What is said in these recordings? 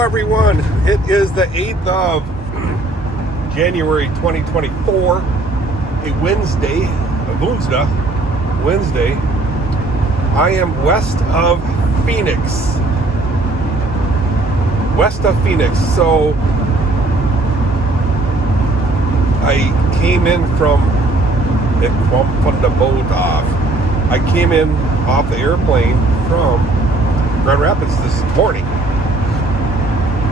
everyone. It is the 8th of January 2024, a Wednesday. I am west of Phoenix. So I came in from the boat off. I came in off the airplane from Grand Rapids this morning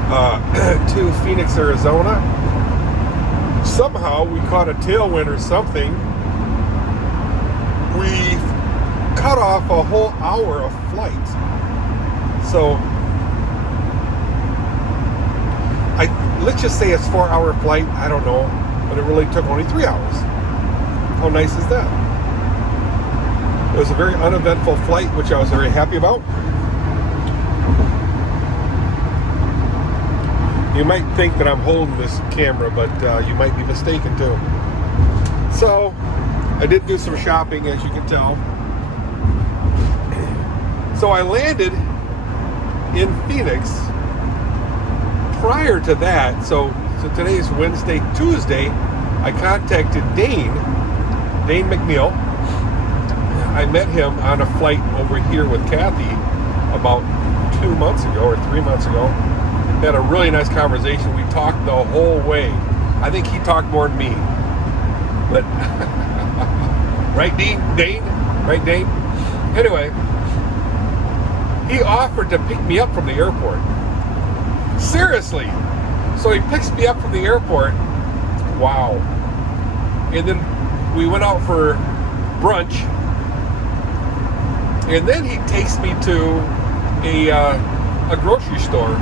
to Phoenix, Arizona. Somehow we caught a tailwind or something. We cut off a whole hour of flight. So let's just say it's 4-hour flight. I don't know, but it really took only 3 hours. How nice is that? It was a very uneventful flight, which I was very happy about. You might think that I'm holding this camera, but you might be mistaken too. So I did do some shopping, as you can tell. So I landed in Phoenix. Prior to that, so today's Wednesday, Tuesday, I contacted Dane McNeil. I met him on a flight over here with Kathy about 2 months ago or 3 months ago. Had a really nice conversation. We talked the whole way. I think he talked more than me. But right, Dane? Right, Dane? Anyway, he offered to pick me up from the airport. Seriously. So he picks me up from the airport. Wow. And then we went out for brunch. And then he takes me to a grocery store.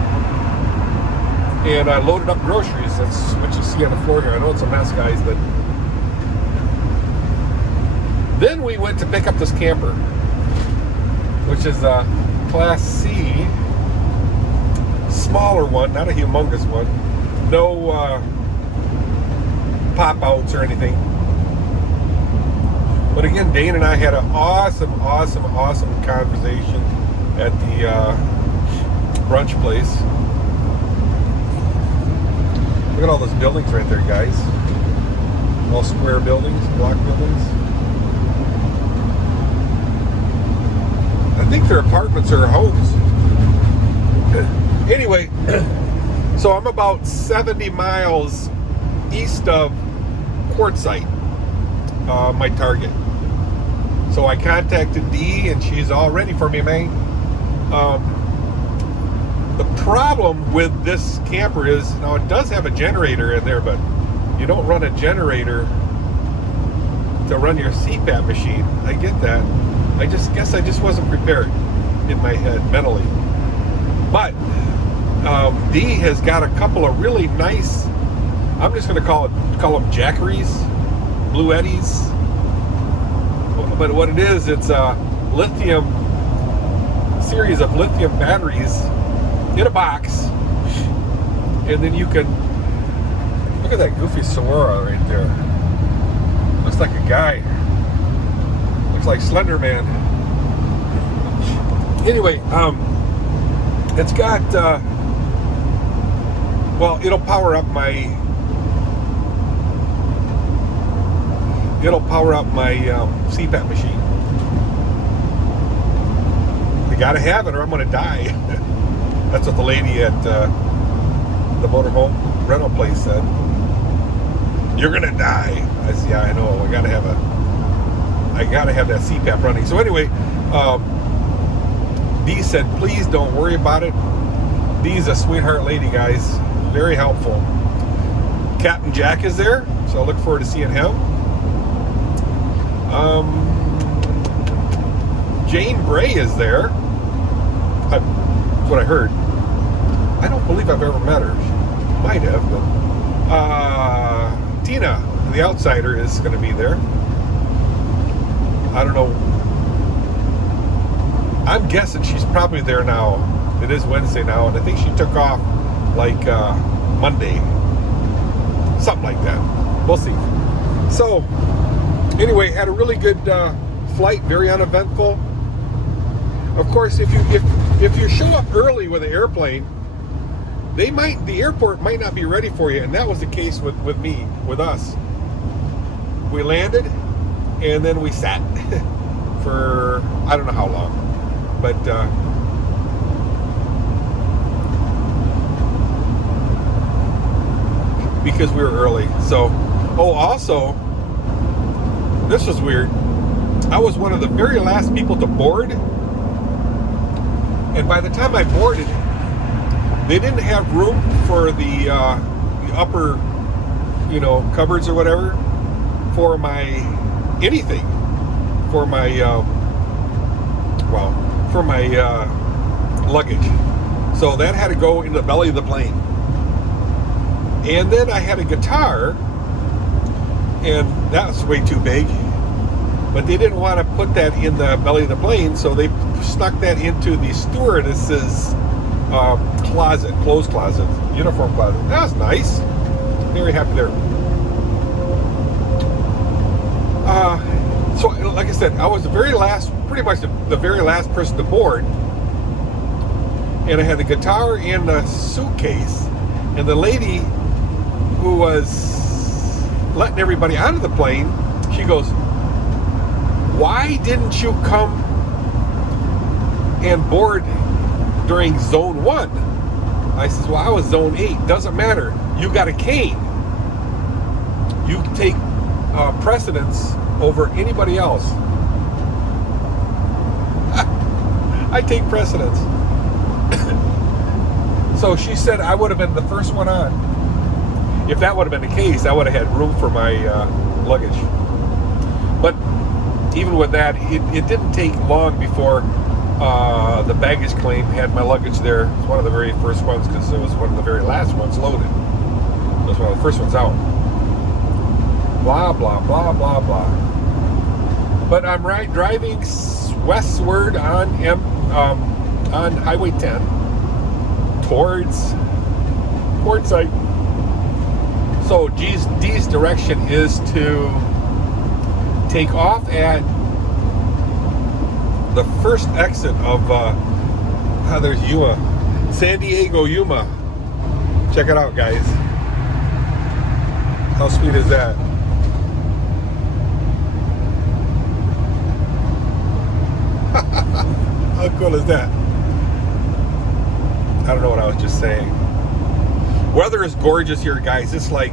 And I loaded up groceries. That's what you see on the floor here. I know it's a mess, guys, but then we went to pick up this camper, which is a Class C, smaller one, not a humongous one. No pop-outs or anything. But again, Dane and I had an awesome conversation at the brunch place. Look at all those buildings right there, guys. All square buildings, block buildings. I think they're apartments or homes. Anyway, so I'm about 70 miles east of Quartzsite, my target. So I contacted Dee, and she's all ready for me, man. The problem with this camper is, now it does have a generator in there, but you don't run a generator to run your CPAP machine. I get that. I guess I just wasn't prepared in my head mentally. But Dee has got a couple of really nice, I'm just going to call them Jackeries, Blue Eddies. But what it is, it's a series of lithium batteries in a box, and then you can look at that goofy Sora right there. Looks like a guy. Looks like Slender Man. Anyway, it's got well, it'll power up my CPAP machine. You gotta have it or I'm gonna die. That's what the lady at the motorhome rental place said. You're gonna die. I said, yeah, I know. I gotta have that CPAP running. So anyway, Dee said, please don't worry about it. Dee's a sweetheart lady, guys. Very helpful. Captain Jack is there, so I look forward to seeing him. Jane Bray is there. That's what I heard. I don't believe I've ever met her. She might have, but Tina, the outsider, is going to be there. I don't know. I'm guessing she's probably there now. It is Wednesday now, and I think she took off like Monday. Something like that. We'll see. So, anyway, had a really good flight, very uneventful. Of course, if you show up early with an airplane, the airport might not be ready for you, and that was the case with us. We landed, and then we sat for I don't know how long, but because we were early. So, also, this was weird. I was one of the very last people to board, and by the time I boarded, they didn't have room for the upper, cupboards or whatever for my anything, for my luggage. So that had to go in the belly of the plane. And then I had a guitar, and that was way too big. But they didn't want to put that in the belly of the plane, so they stuck that into the stewardess's closet, clothes closet, uniform closet. That was nice. Very happy there. So, like I said, I was pretty much the very last person to board. And I had the guitar and the suitcase. And the lady who was letting everybody out of the plane, she goes, "Why didn't you come and board during zone 1? I says, "Well, I was zone 8. Doesn't matter. You got a cane. You take precedence over anybody else." I take precedence. So she said I would have been the first one on. If that would have been the case, I would have had room for my luggage. But even with that, it didn't take long before the baggage claim had my luggage there. It was one of the very first ones because it was one of the very last ones loaded. It was one of the first ones out. Blah, blah, blah, blah, blah. But I'm driving westward on Highway 10 towards Quartzsite. So D's direction is to take off at the first exit of there's Yuma, San Diego Yuma. Check it out, guys. How sweet is that? How cool is that? I don't know what I was just saying. Weather is gorgeous here, guys. It's like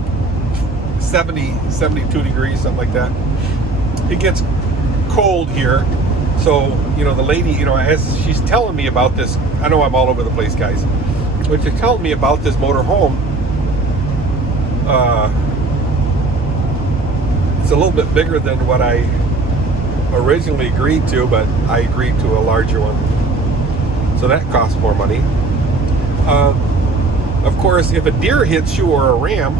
70, 72 degrees, something like that. It gets cold here. So, the lady, as she's telling me about this, I know I'm all over the place, guys. But she's telling me about this motor home. It's a little bit bigger than what I originally agreed to, but I agreed to a larger one. So that costs more money. Of course, if a deer hits you or a ram,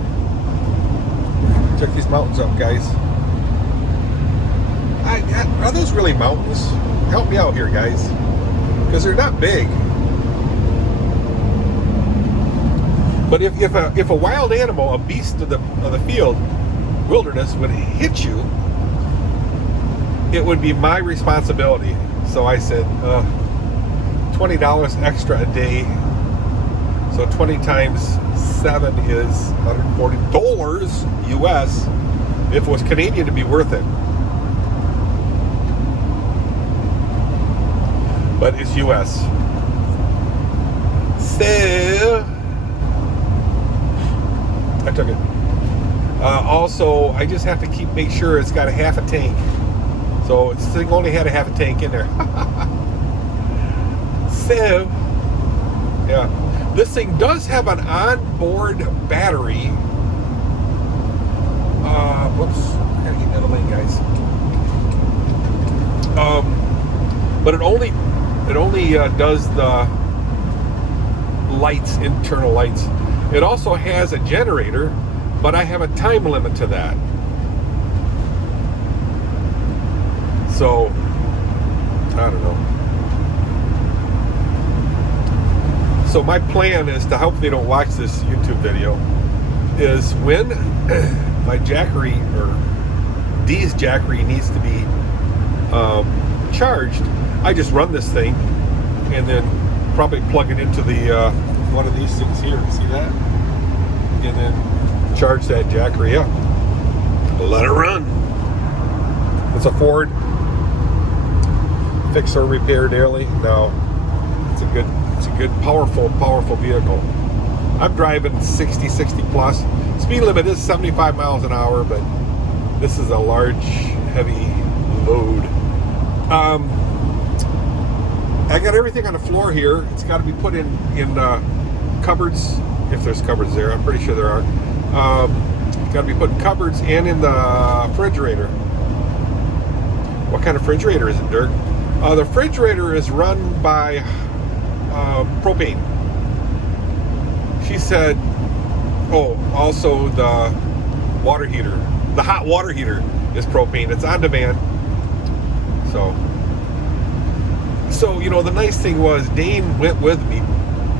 check these mountains up, guys. Are those really mountains? Help me out here, guys, because they're not big. But if a wild animal, a beast of the field, wilderness, would hit you, it would be my responsibility. So I said, $20 extra a day. So 20 times 7 is $140 US. If it was Canadian, it'd be worth it. But it's US. So I took it. Also, I just have to make sure it's got a half a tank. So this thing only had a half a tank in there. So, yeah. This thing does have an onboard battery. Whoops. I gotta get in the lane, guys. But it only does the lights, internal lights. It also has a generator, but I have a time limit to that. So, I don't know. So my plan is to hope they don't watch this YouTube video, is when my Jackery, or D's Jackery, needs to be charged, I just run this thing and then probably plug it into the one of these things here. See that? And then charge that jackery up. Let it run. It's a Ford. Fix or repair daily. No, it's a good, powerful vehicle. I'm driving 60 plus. Speed limit is 75 miles an hour, but this is a large, heavy load. I got everything on the floor here. It's got to be put in cupboards, if there's cupboards there. I'm pretty sure there are. Got to be put in cupboards and in the refrigerator. What kind of refrigerator is it, Dirk? The refrigerator is run by propane. She said, oh, also the water heater. The hot water heater is propane. It's on demand. So, you know, the nice thing was Dane went with me,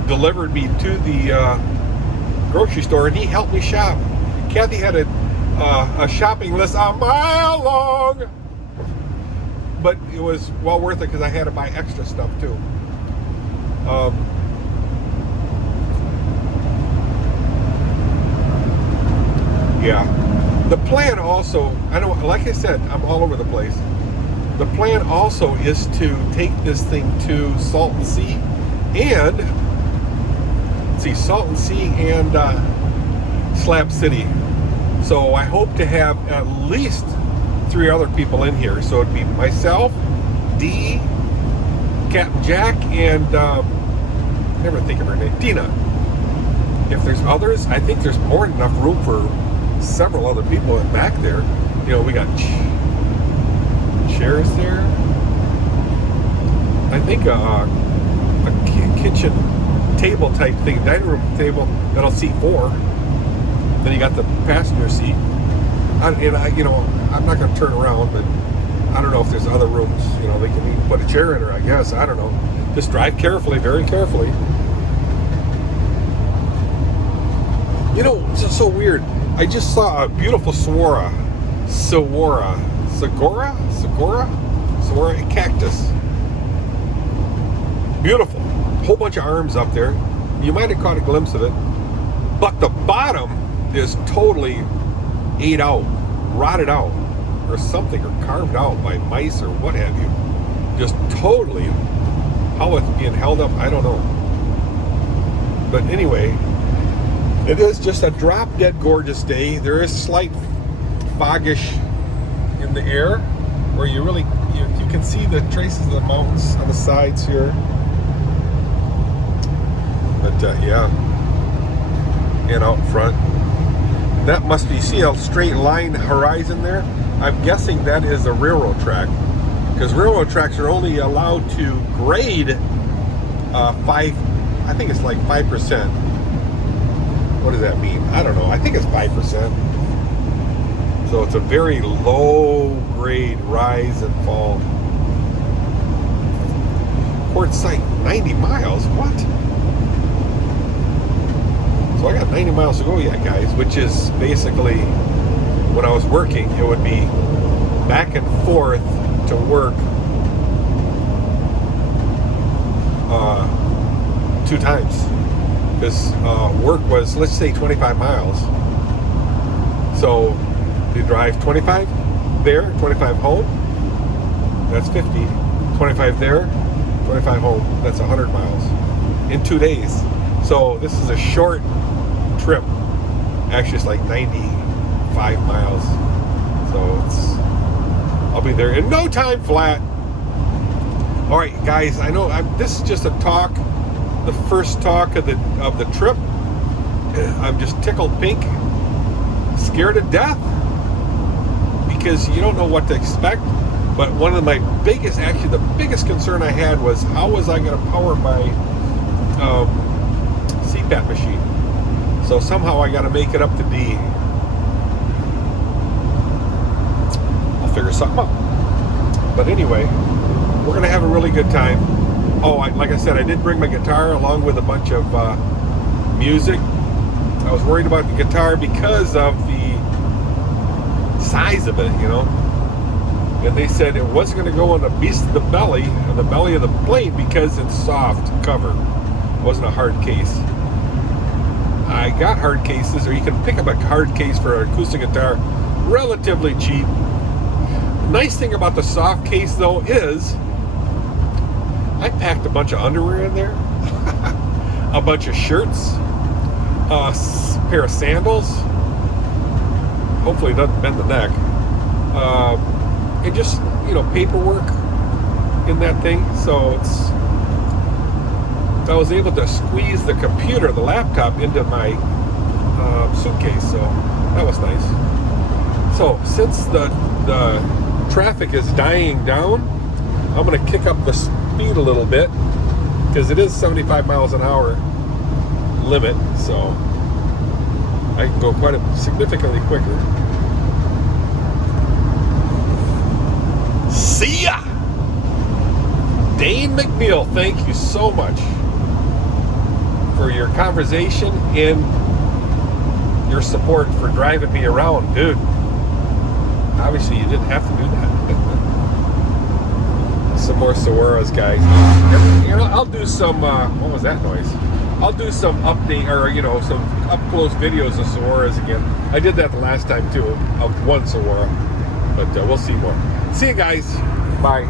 delivered me to the grocery store, and he helped me shop. Kathy had a shopping list a mile long, but it was well worth it because I had to buy extra stuff too. Yeah. The plan also, I know, like I said, I'm all over the place. The plan also is to take this thing to Salton Sea and Slab City. So I hope to have at least 3 other people in here. So it'd be myself, Dee, Captain Jack, and never think of her name, Tina. If there's others, I think there's more than enough room for several other people back there. You know, we got chairs there. I think a kitchen table type thing, dining room table that'll seat 4. Then you got the passenger seat. You know, I'm not going to turn around, but I don't know if there's other rooms. You know, they can even put a chair in her, I guess. I don't know. Just drive carefully, very carefully. You know, it's just so weird. I just saw a beautiful saguaro cactus. Beautiful. Whole bunch of arms up there. You might have caught a glimpse of it. But the bottom is totally ate out, rotted out, or something, or carved out by mice or what have you. Just totally. How it's being held up, I don't know. But anyway, it is just a drop-dead gorgeous day. There is slight foggish in the air, where you can see the traces of the mountains on the sides here. But yeah, and out front, that must be, see a straight line horizon there? I'm guessing that is a railroad track, because railroad tracks are only allowed to grade 5, I think it's like 5%. What does that mean? I don't know. I think it's 5%. So it's a very low grade rise and fall. Quartzsite, 90 miles? What? So I got 90 miles to go yet, guys, which is basically, when I was working, it would be back and forth to work 2 times. Because work was, let's say, 25 miles. So you drive 25 there, 25 home, that's 50. 25 there, 25 home, that's 100 miles in 2 days. So this is a short trip. Actually, it's like 95 miles. So I'll be there in no time flat. All right, guys, I know this is just a talk, the first talk of the trip. I'm just tickled pink, scared to death, because you don't know what to expect. But one of my biggest, actually the biggest concern I had was, how was I going to power my CPAP machine? So somehow I got to make it up to D. I'll figure something out. But anyway, we're going to have a really good time. Oh, like I said, I did bring my guitar along with a bunch of music. I was worried about the guitar because of the size of it, you know. And they said it wasn't going to go on the belly of the plane, because it's soft cover. It wasn't a hard case. I got hard cases, or you can pick up a hard case for an acoustic guitar relatively cheap. Nice thing about the soft case though is I packed a bunch of underwear in there, a bunch of shirts, a pair of sandals, hopefully it doesn't bend the neck, and just, you know, paperwork in that thing. So I was able to squeeze the computer, the laptop, into my suitcase, so that was nice. So since the traffic is dying down, I'm going to kick up the speed a little bit, because it is 75 miles an hour limit, so I can go quite significantly quicker. See ya! Dane McNeil, thank you so much for your conversation and your support for driving me around, dude. Obviously, you didn't have to do that. Some more Seeeees, guys. You know, I'll do some. What was that noise? I'll do some update, or you know, some up close videos of Seeeees again. I did that the last time too, of one Seeeee, but we'll see more. See you guys. Bye.